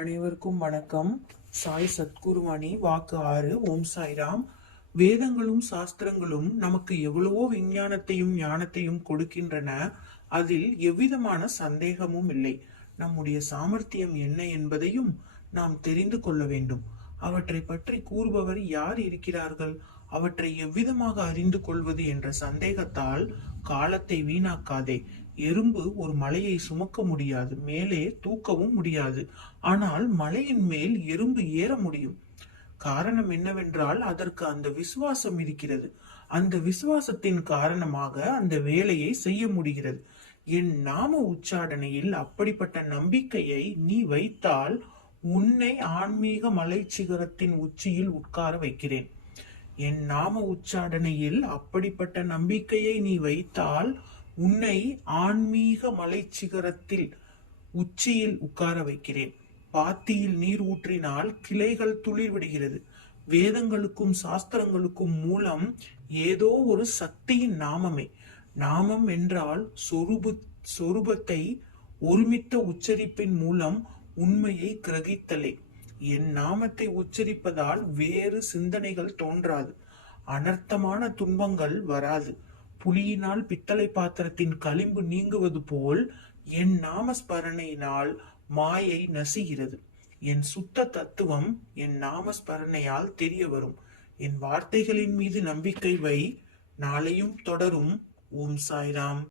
அனைவருக்கும் வணக்கம். சாய் சத்குருவாணி வாக்கு ஆறு ஓம் சாய்ராம். வேதங்களும் சாஸ்திரங்களும் நமக்கு எவ்வளவோ விஞ்ஞானத்தையும் ஞானத்தையும் கொடுக்கின்றன. அதில் எவ்விதமான சந்தேகமும் இல்லை. நம்முடைய சாமர்த்தியம் என்ன என்பதையும் நாம் தெரிந்து கொள்ள வேண்டும். அவற்றை பற்றி கூறுபவர் யார் இருக்கிறார்கள்? அவற்றை எவ்விதமாக அறிந்து கொள்வது என்ற சந்தேகத்தால் காலத்தை வீணாக்காதே. எறும்பு ஒரு மலையை சுமக்க முடியாது மேலே தூக்கவும் முடியாது. ஆனால் மலையின் மேல் எறும்பு ஏற முடியும். காரணம் என்னவென்றால் அதற்கு அந்த விசுவாசம் இருக்கிறது. அந்த விசுவாசத்தின் காரணமாக அந்த வேலையை செய்ய முடிகிறது. என் நாம உச்சாடனையில் அப்படிப்பட்ட நம்பிக்கையை நீ வைத்தால் உன்னை ஆன்மீக மலை சிகரத்தின் உச்சியில் உட்கார வைக்கிறேன். என் நாம உச்சாடனையில் அப்படிப்பட்ட நம்பிக்கையை நீ வைத்தால் உன்னை ஆன்மீக மலைச்சிகரத்தில் உச்சியில் உட்கார வைக்கிறேன். பாத்தியில் நீர் ஊற்றினால் கிளைகள் துளிர் விடுகிறது. வேதங்களுக்கும் சாஸ்திரங்களுக்கும் மூலம் ஏதோ ஒரு சக்தியின் நாமமே. நாமம் என்றால் சொரூபு சொரூபத்தை ஒருமித்த உச்சரிப்பின் மூலம் உண்மையை கிரகித்தலே. என் நாமத்தை உச்சரிப்பதால் வேறு சிந்தனைகள் தோன்றாது. அனர்த்தமான துன்பங்கள் வராது. புலியினால் பித்தளை பாத்திரத்தின் களிம்பு நீங்குவது போல் என் நாமஸ்மரணையினால் மாயை நசிகிறது. என் சுத்த தத்துவம் என் நாமஸ்மரணையால் தெரிய வரும். என் வார்த்தைகளின் மீது நம்பிக்கை வை. நாளையும் தொடரும். ஓம் சாய்ராம்.